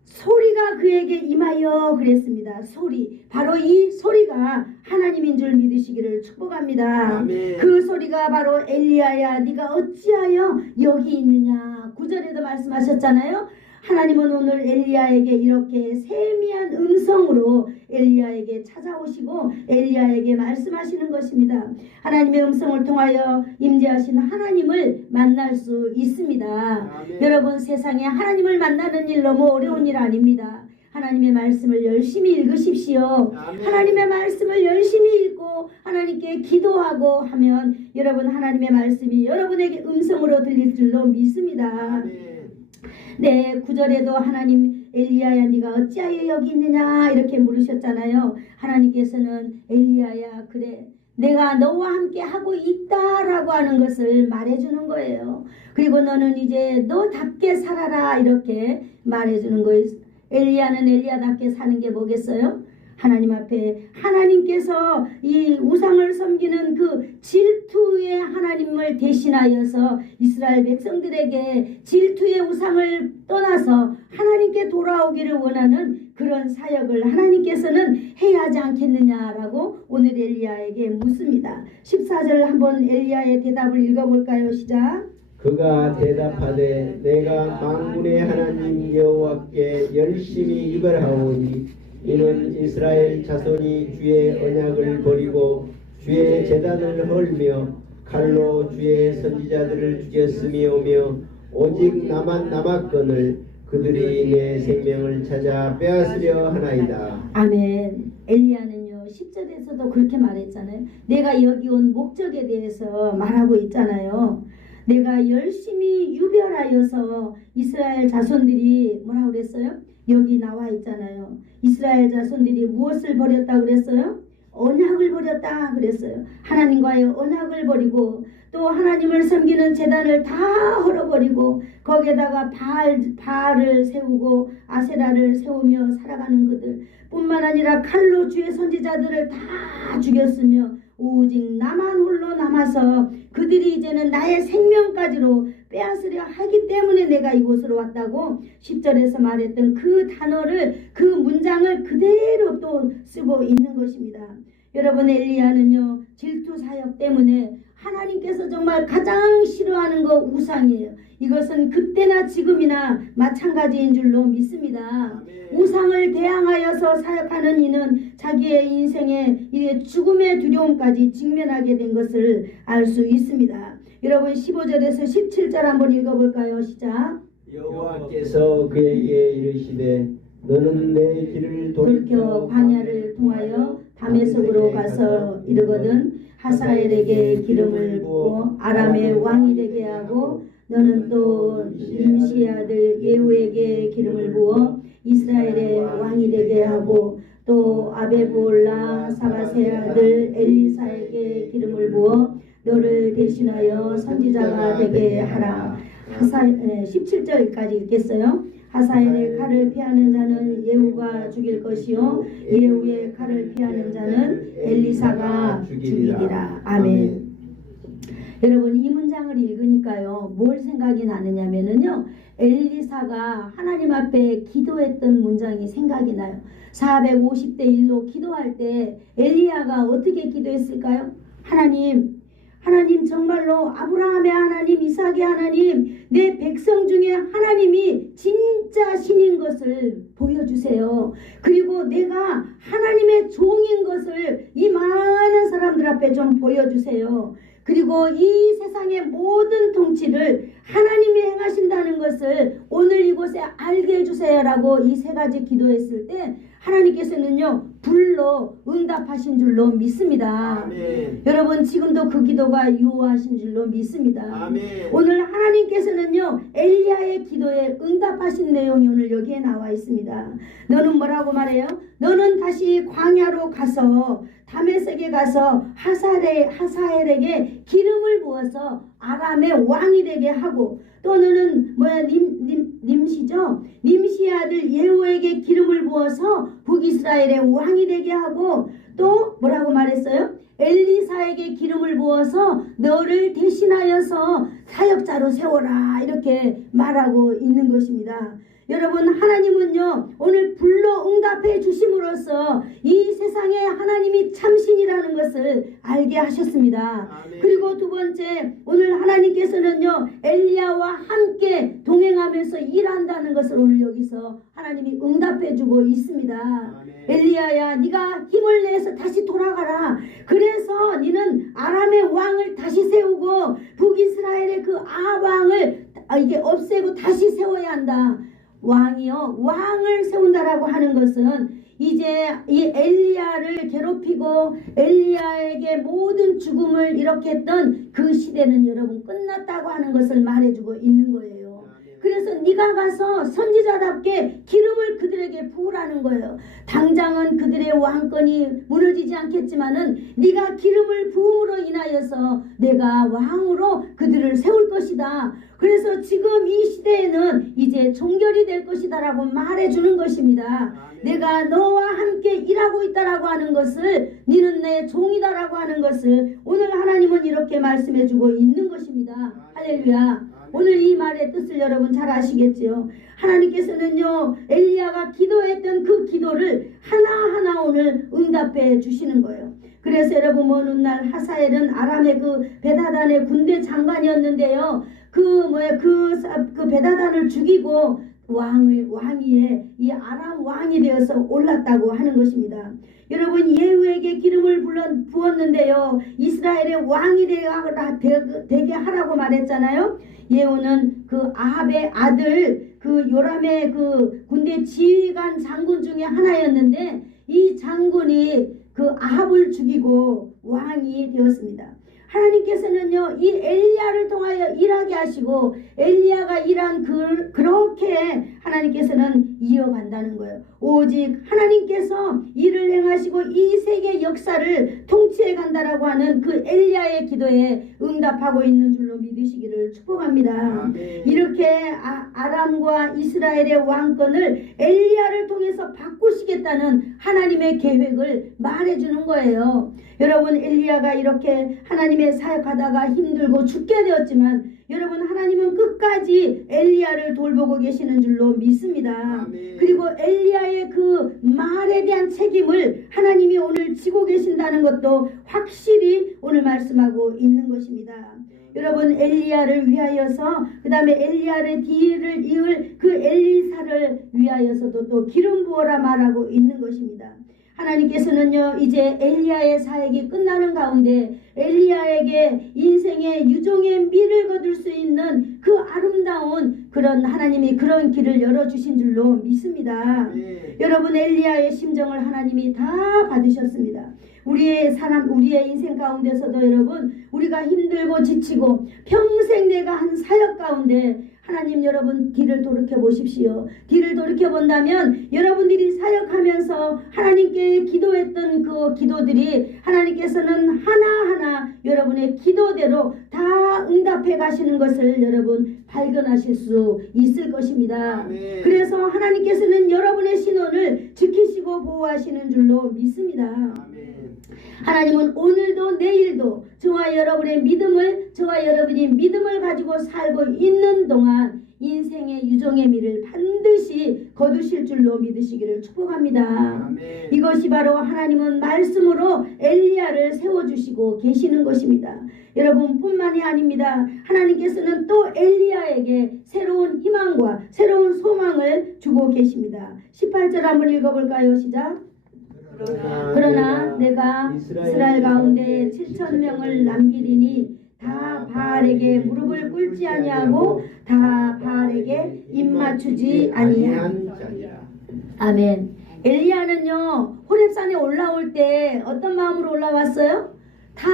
소리가 그에게 임하여 그랬습니다. 소리. 바로 이 소리가 하나님인 줄 믿으시기를 축복합니다. 아멘. 그 소리가 바로 엘리야야 네가 어찌하여 여기 있느냐. 9절에도 말씀하셨잖아요. 하나님은 오늘 엘리야에게 이렇게 세미한 음성으로 엘리야에게 찾아오시고 엘리야에게 말씀하시는 것입니다. 하나님의 음성을 통하여 임재하신 하나님을 만날 수 있습니다. 아멘. 여러분 세상에 하나님을 만나는 일 너무 어려운 일 아닙니다. 하나님의 말씀을 열심히 읽으십시오. 아멘. 하나님의 말씀을 열심히 읽고 하나님께 기도하고 하면 여러분 하나님의 말씀이 여러분에게 음성으로 들릴 줄로 믿습니다. 아멘. 네, 9절에도 하나님 엘리야야 네가 어찌하여 여기 있느냐 이렇게 물으셨잖아요. 하나님께서는 엘리야야 그래 내가 너와 함께 하고 있다라고 하는 것을 말해주는 거예요. 그리고 너는 이제 너답게 살아라 이렇게 말해주는 거예요. 엘리야는 엘리야답게 사는 게 뭐겠어요? 하나님 앞에 하나님께서 이 우상을 섬기는 그 질투의 하나님을 대신하여서 이스라엘 백성들에게 질투의 우상을 떠나서 하나님께 돌아오기를 원하는 그런 사역을 하나님께서는 해야 하지 않겠느냐라고 오늘 엘리야에게 묻습니다. 14절 한번 엘리야의 대답을 읽어볼까요? 시작. 그가 대답하되 내가 만군의 하나님 여호와께 열심히 유별하오니 이는 이스라엘 자손이 주의 언약을 버리고 주의 제단을 헐며 칼로 주의 선지자들을 죽였음이오며 오직 나만 남았거늘 그들이 내 생명을 찾아 빼앗으려 하나이다. 아멘. 엘리야는요 10절에서도 그렇게 말했잖아요. 내가 여기 온 목적에 대해서 말하고 있잖아요. 내가 열심히 유별하여서 이스라엘 자손들이 뭐라고 그랬어요? 여기 나와 있잖아요. 이스라엘 자손들이 무엇을 버렸다 그랬어요? 언약을 버렸다 그랬어요. 하나님과의 언약을 버리고 또 하나님을 섬기는 제단을 다 헐어버리고 거기에다가 바알을 세우고 아세라를 세우며 살아가는 그들 뿐만 아니라 칼로 주의 선지자들을 다 죽였으며 오직 나만 홀로 남아서 그들이 이제는 나의 생명까지로 빼앗으려 하기 때문에 내가 이곳으로 왔다고 10절에서 말했던 그 단어를 그 문장을 그대로 또 쓰고 있는 것입니다. 여러분 엘리야는요 질투 사역 때문에 하나님께서 정말 가장 싫어하는 거 우상이에요. 이것은 그때나 지금이나 마찬가지인 줄로 믿습니다. 아멘. 우상을 대항하여서 사역하는 이는 자기의 인생에 이래 죽음의 두려움까지 직면하게 된 것을 알 수 있습니다. 여러분 15절에서 17절 한번 읽어볼까요? 시작. 여호와께서 그에게 이르시되 너는 내 길을 돌이켜 광야를 통하여 다메섹으로 가서 이르거든 하사엘에게 기름을 부어 아람의 왕이 되게 하고 너는 또 nim시의 아들 예후에게 기름을 부어 이스라엘의 왕이 되게 하고 또 아베부올라 사바세의 아들 엘리사에게 기름을 부어 너를 대신하여 선지자가 되게 하라. 17절까지 읽겠어요. 하사엘의 칼을 피하는 자는 예후가 죽일 것이요 예후의 칼을 피하는 자는 엘리사가 죽이리라. 아멘. 여러분 이 문장을 읽으니까요 뭘 생각이 나느냐면요 엘리사가 하나님 앞에 기도했던 문장이 생각이 나요. 450대 1로 기도할 때 엘리야가 어떻게 기도했을까요? 하나님 정말로 아브라함의 하나님 이삭의 하나님 내 백성 중에 하나님이 진짜 신인 것을 보여주세요. 그리고 내가 하나님의 종인 것을 이 많은 사람들 앞에 좀 보여주세요. 그리고 이 세상의 모든 통치를 하나님이 행하신다는 것을 오늘 이곳에 알게 해주세요라고 이 세 가지 기도했을 때 하나님께서는요 불로 응답하신 줄로 믿습니다. 아멘. 여러분 지금도 그 기도가 유효하신 줄로 믿습니다. 아멘. 오늘 하나님께서는요 엘리야의 기도에 응답하신 내용이 오늘 여기에 나와 있습니다. 너는 뭐라고 말해요? 너는 다시 광야로 가서 다메섹에 가서 하사엘에게 기름을 부어서 아람의 왕이 되게 하고 또 너는 nim시죠? nim시의 아들 예후에게 기름을 부어서 북이스라엘의 왕이 되게 하고 또 뭐라고 말했어요? 엘리사에게 기름을 부어서 너를 대신하여서 사역자로 세워라 이렇게 말하고 있는 것입니다. 여러분 하나님은요 오늘 불러 응답해 주심으로써 이 세상에 하나님이 참신이라는 것을 알게 하셨습니다. 아멘. 그리고 두 번째 오늘 하나님께서는요 엘리야와 함께 동행하면서 일한다는 것을 오늘 여기서 하나님이 응답해 주고 있습니다. 아멘. 엘리야야 네가 힘을 내서 다시 돌아가라. 그래서 너는 아람의 왕을 다시 세우고 북이스라엘의 그 아합 왕을 이게 없애고 다시 세워야 한다. 왕이요 왕을 세운다라고 하는 것은 이제 이 엘리야를 괴롭히고 엘리야에게 모든 죽음을 이렇게 했던 그 시대는 여러분 끝났다고 하는 것을 말해주고 있는 거예요. 그래서 네가 가서 선지자답게 기름을 그들에게 부으라는 거예요. 당장은 그들의 왕권이 무너지지 않겠지만은 네가 기름을 부음으로 인하여서 내가 왕으로 그들을 세울 것이다. 그래서 지금 이 시대에는 이제 종결이 될 것이다 라고 말해주는 것입니다. 내가 너와 함께 일하고 있다라고 하는 것을 너는 내 종이다라고 하는 것을 오늘 하나님은 이렇게 말씀해주고 있는 것입니다. 할렐루야. 오늘 이 말의 뜻을 여러분 잘 아시겠지요? 하나님께서는요 엘리야가 기도했던 그 기도를 하나하나 오늘 응답해 주시는 거예요. 그래서 여러분 어느 날 하사엘은 아람의 그 베다단의 군대 장관이었는데요. 그 베다단을 죽이고 왕위에 이 아람 왕이 되어서 올랐다고 하는 것입니다. 여러분 예후에게 기름을 부었는데요. 이스라엘의 왕이 되게 하라고 말했잖아요. 예후는 그 아합의 아들 그 요람의 그 군대 지휘관 장군 중에 하나였는데 이 장군이 그 아합을 죽이고 왕이 되었습니다. 하나님께서는요 이 엘리야를 통하여 일하게 하시고 엘리야가 일한 그렇게 하나님께서는 이어간다는 거예요. 오직 하나님께서 일을 행하시고 이 세계 역사를 통치해 간다라고 하는 그 엘리야의 기도에 응답하고 있는 줄로 믿으시기를 축복합니다. 아멘. 이렇게 아람과 이스라엘의 왕권을 엘리야를 통해서 바꾸시겠다는 하나님의 계획을 말해주는 거예요. 여러분 엘리야가 이렇게 하나님의 사역하다가 힘들고 죽게 되었지만 여러분 하나님은 끝까지 엘리야를 돌보고 계시는 줄로 믿습니다. 아멘. 그리고 엘리야의 그 말에 대한 책임을 하나님이 오늘 지고 계신다는 것도 확실히 오늘 말씀하고 있는 것입니다. 여러분 엘리야를 위하여서 그 다음에 엘리야의 뒤를 이을 그 엘리사를 위하여서도 또 기름 부어라 말하고 있는 것입니다. 하나님께서는요 이제 엘리야의 사역이 끝나는 가운데 엘리야에게 인생의 유종의 미를 거둘 수 있는 그 아름다운 그런 하나님이 그런 길을 열어주신 줄로 믿습니다. 여러분 엘리야의 심정을 하나님이 다 받으셨습니다. 우리의 인생 가운데서도 여러분 우리가 힘들고 지치고 평생 내가 한 사역 가운데 하나님 여러분 뒤를 돌이켜 보십시오. 뒤를 돌이켜 본다면 여러분들이 사역하면서 하나님께 기도했던 그 기도들이 하나님께서는 하나하나 여러분의 기도대로 다 응답해 가시는 것을 여러분 발견하실 수 있을 것입니다. 아멘. 그래서 하나님께서는 여러분의 신원을 지키시고 보호하시는 줄로 믿습니다. 아멘. 하나님은 오늘도 내일도 저와 여러분의 믿음을 저와 여러분이 믿음을 가지고 살고 있는 동안 인생의 유종의 미를 반드시 거두실 줄로 믿으시기를 축복합니다. 아멘. 이것이 바로 하나님은 말씀으로 엘리야를 세워주시고 계시는 것입니다. 여러분 뿐만이 아닙니다. 하나님께서는 또 엘리야에게 새로운 희망과 새로운 소망을 주고 계십니다. 18절 한번 읽어볼까요? 시작. 그러나 내가 이스라엘 가운데 7,000명을 남기리니 다 바알에게 무릎을 꿇지 아니하고 다 바알에게 입맞추지 아니한 자니라. 아멘. 엘리야는요 호렙산에 올라올 때 어떤 마음으로 올라왔어요? 다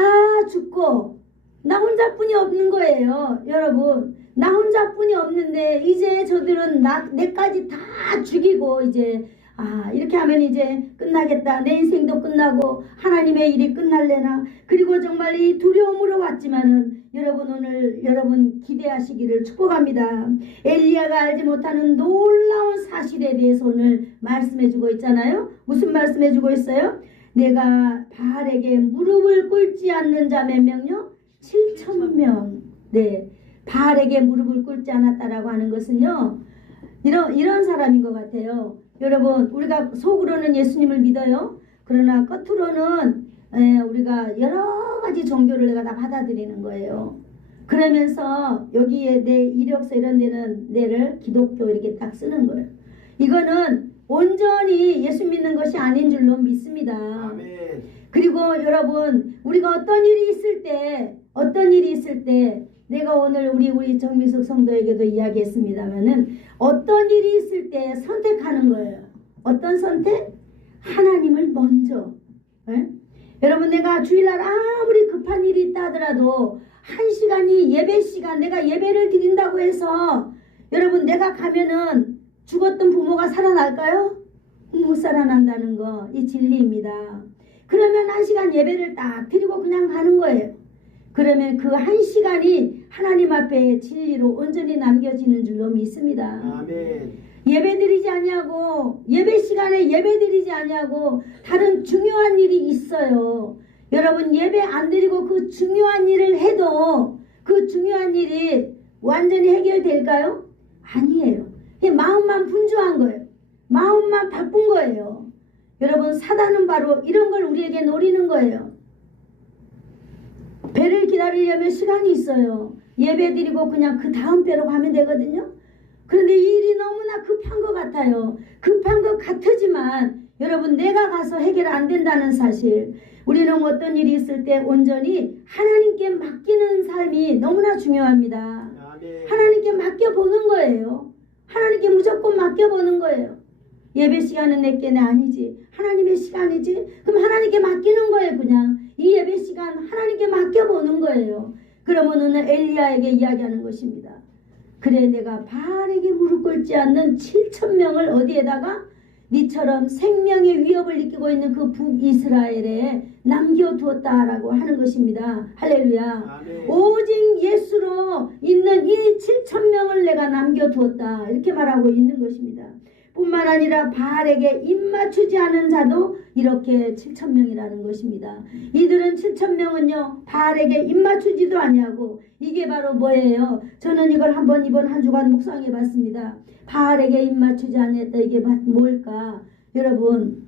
죽고 나 혼자뿐이 없는 거예요. 여러분 나 혼자뿐이 없는데 이제 저들은 내까지 다 죽이고 이제 이렇게 하면 이제 끝나겠다. 내 인생도 끝나고 하나님의 일이 끝날래나. 그리고 정말 이 두려움으로 왔지만은 여러분 오늘 여러분 기대하시기를 축복합니다. 엘리야가 알지 못하는 놀라운 사실에 대해서 오늘 말씀해주고 있잖아요. 무슨 말씀해주고 있어요? 내가 바알에게 무릎을 꿇지 않는 자 몇 명요? 7,000명. 네, 바알에게 무릎을 꿇지 않았다라고 하는 것은요. 이런 사람인 것 같아요. 여러분, 우리가 속으로는 예수님을 믿어요. 그러나 겉으로는 우리가 여러 가지 종교를 내가 다 받아들이는 거예요. 그러면서 여기에 내 이력서 이런 데는 내를 기독교 이렇게 딱 쓰는 거예요. 이거는 온전히 예수 믿는 것이 아닌 줄로 믿습니다. 아멘. 그리고 여러분, 우리가 어떤 일이 있을 때 내가 오늘 우리 정미숙 성도에게도 이야기했습니다만은 어떤 일이 있을 때 선택하는 거예요. 어떤 선택? 하나님을 먼저. 예? 여러분, 내가 주일날 아무리 급한 일이 있다 하더라도 1시간이 예배 시간, 내가 예배를 드린다고 해서 여러분, 내가 가면은 죽었던 부모가 살아날까요? 못 살아난다는 거, 이 진리입니다. 그러면 1시간 예배를 딱 드리고 그냥 가는 거예요. 그러면 그 1시간이 하나님 앞에 진리로 온전히 남겨지는 줄로 믿습니다. 아멘. 예배드리지 아니하고, 예배 시간에 예배드리지 아니하고 다른 중요한 일이 있어요. 여러분, 예배 안 드리고 그 중요한 일을 해도 그 중요한 일이 완전히 해결될까요? 아니에요. 그냥 마음만 분주한 거예요. 마음만 바쁜 거예요. 여러분, 사단은 바로 이런 걸 우리에게 노리는 거예요. 배를 기다리려면 시간이 있어요. 예배 드리고 그냥 그 다음 배로 가면 되거든요. 그런데 이 일이 너무나 급한 것 같아요. 급한 것 같지만 여러분, 내가 가서 해결 안 된다는 사실. 우리는 어떤 일이 있을 때 온전히 하나님께 맡기는 삶이 너무나 중요합니다. 아멘. 하나님께 맡겨보는 거예요. 하나님께 무조건 맡겨보는 거예요. 예배 시간은 내게 아니지. 하나님의 시간이지. 그럼 하나님께 맡기는 거예요. 그냥 이 예배 시간 하나님께 맡겨보는 거예요. 그러면 오늘 엘리야에게 이야기하는 것입니다. 그래, 내가 바알에게 무릎 꿇지 않는 7,000명을 어디에다가 니처럼 생명의 위협을 느끼고 있는 그 북이스라엘에 남겨두었다라고 하는 것입니다. 할렐루야. 아멘. 오직 예수로 있는 이 7,000명을 내가 남겨두었다, 이렇게 말하고 있는 것입니다. 뿐만 아니라 바알에게 입맞추지 않은 자도 이렇게 7,000명이라는 것입니다. 이들은 7,000명은요 바알에게 입맞추지도 아니하고, 이게 바로 뭐예요? 저는 이걸 이번 한 주간 묵상해 봤습니다. 바알에게 입맞추지 않았다, 이게 뭘까? 여러분,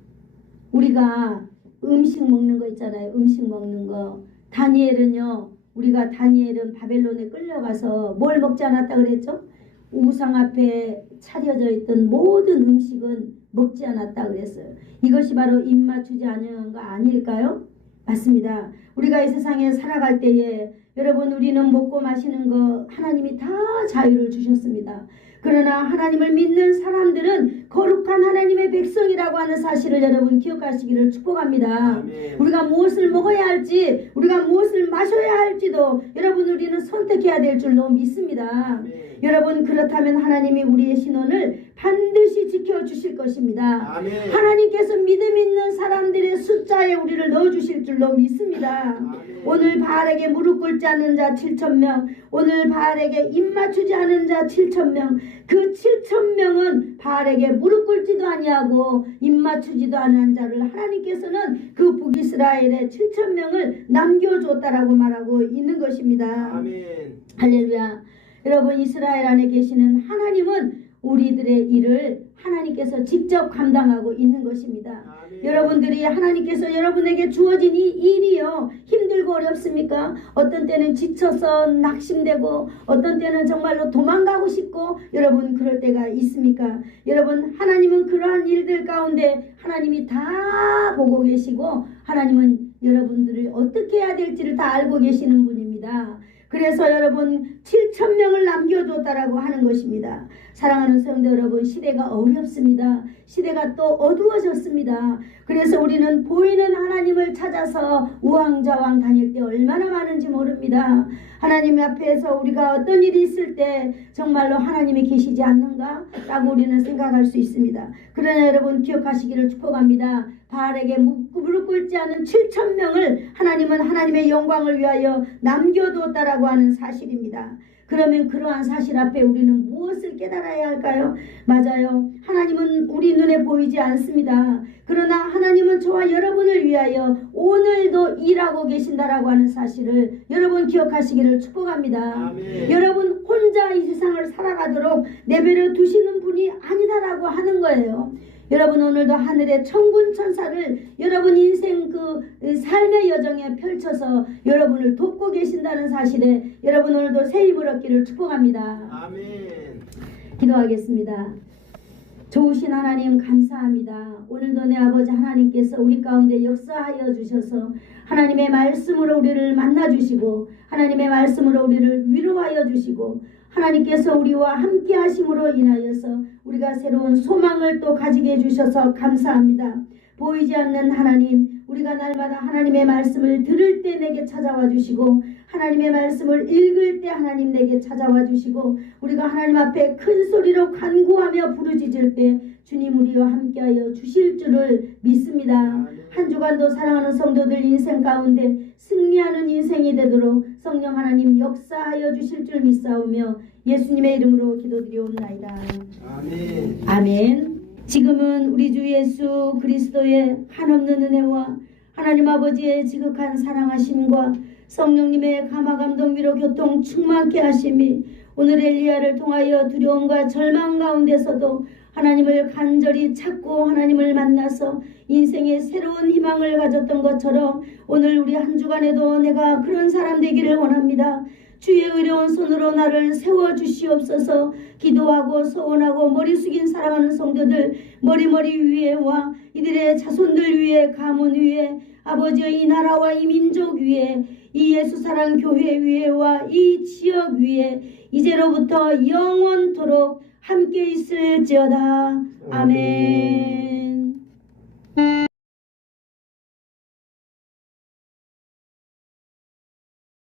우리가 음식 먹는 거 있잖아요. 음식 먹는 거. 다니엘은 바벨론에 끌려가서 뭘 먹지 않았다 그랬죠? 우상 앞에 차려져 있던 모든 음식은 먹지 않았다 그랬어요. 이것이 바로 입맞추지 않은 거 아닐까요? 맞습니다. 우리가 이 세상에 살아갈 때에 여러분, 우리는 먹고 마시는 거 하나님이 다 자유를 주셨습니다. 그러나 하나님을 믿는 사람들은 거룩한 하나님의 백성이라고 하는 사실을 여러분 기억하시기를 축복합니다. 아멘. 우리가 무엇을 먹어야 할지, 우리가 무엇을 마셔야 할지도 여러분, 우리는 선택해야 될 줄로 믿습니다. 아멘. 여러분, 그렇다면 하나님이 우리의 신원을 반드시 지켜주실 것입니다. 아멘. 하나님께서 믿음 있는 사람들의 숫자에 우리를 넣어주실 줄로 믿습니다. 아멘. 오늘 바알에게 무릎 꿇지 않는 자 7,000명, 오늘 바알에게 입맞추지 않은 자 7,000명, 그 7,000명은 바알에게 무릎 꿇지도 아니하고 입맞추지도 않은 자를 하나님께서는 그 북이스라엘의 7,000명을 남겨줬다라고 말하고 있는 것입니다. 아멘. 할렐루야. 여러분, 이스라엘 안에 계시는 하나님은 우리들의 일을 하나님께서 직접 감당하고 있는 것입니다. 아멘. 여러분들이 하나님께서 여러분에게 주어진 이 일이요, 힘들고 어렵습니까? 어떤 때는 지쳐서 낙심되고, 어떤 때는 정말로 도망가고 싶고, 여러분 그럴 때가 있습니까? 여러분, 하나님은 그러한 일들 가운데 하나님이 다 보고 계시고, 하나님은 여러분들을 어떻게 해야 될지를 다 알고 계시는 분입니다. 그래서 여러분 7,000명을 남겨줬다라고 하는 것입니다. 사랑하는 성도 여러분, 시대가 어렵습니다. 시대가 또 어두워졌습니다. 그래서 우리는 보이는 하나님을 찾아서 우왕좌왕 다닐 때 얼마나 많은지 모릅니다. 하나님 앞에서 우리가 어떤 일이 있을 때 정말로 하나님이 계시지 않는가? 라고 우리는 생각할 수 있습니다. 그러나 여러분 기억하시기를 축복합니다. 바알에게 무릎 꿇지 않은 7,000명을 하나님은 하나님의 영광을 위하여 남겨두었다라고 하는 사실입니다. 그러면 그러한 사실 앞에 우리는 무엇을 깨달아야 할까요? 맞아요. 하나님은 우리 눈에 보이지 않습니다. 그러나 하나님은 저와 여러분을 위하여 오늘도 일하고 계신다라고 하는 사실을 여러분 기억하시기를 축복합니다. 아멘. 여러분 혼자 이 세상을 살아가도록 내버려 두시는 분이 아니다라고 하는 거예요. 여러분 오늘도 하늘의 천군 천사를 여러분 인생 그 삶의 여정에 펼쳐서 여러분을 돕고 계신다는 사실에 여러분 오늘도 새 힘을 얻기를 축복합니다. 아멘. 기도하겠습니다. 좋으신 하나님 감사합니다. 오늘도 내 아버지 하나님께서 우리 가운데 역사하여 주셔서 하나님의 말씀으로 우리를 만나 주시고 하나님의 말씀으로 우리를 위로하여 주시고 하나님께서 우리와 함께 하심으로 인하여서 우리가 새로운 소망을 또 가지게 해주셔서 감사합니다. 보이지 않는 하나님, 우리가 날마다 하나님의 말씀을 들을 때 내게 찾아와 주시고 하나님의 말씀을 읽을 때 하나님 내게 찾아와 주시고 우리가 하나님 앞에 큰 소리로 간구하며 부르짖을 때 주님 우리와 함께하여 주실 줄을 믿습니다. 한 주간도 사랑하는 성도들 인생 가운데 승리하는 인생이 되도록 성령 하나님 역사하여 주실 줄 믿사오며 예수님의 이름으로 기도드리옵나이다. 아멘. 아멘. 지금은 우리 주 예수 그리스도의 한없는 은혜와 하나님 아버지의 지극한 사랑하심과 성령님의 감화감동 위로 교통 충만케 하심이 오늘 엘리야를 통하여 두려움과 절망 가운데서도 하나님을 간절히 찾고 하나님을 만나서 인생의 새로운 희망을 가졌던 것처럼 오늘 우리 한 주간에도 내가 그런 사람 되기를 원합니다. 주의 의로운 손으로 나를 세워주시옵소서. 기도하고 소원하고 머리 숙인 사랑하는 성도들 머리 위에와 이들의 자손들 위에 가문 위에 아버지의 이 나라와 이 민족 위에 이 예수사랑 교회 위에와 이 지역 위에 이제로부터 영원토록 함께 있을지어다. 아멘.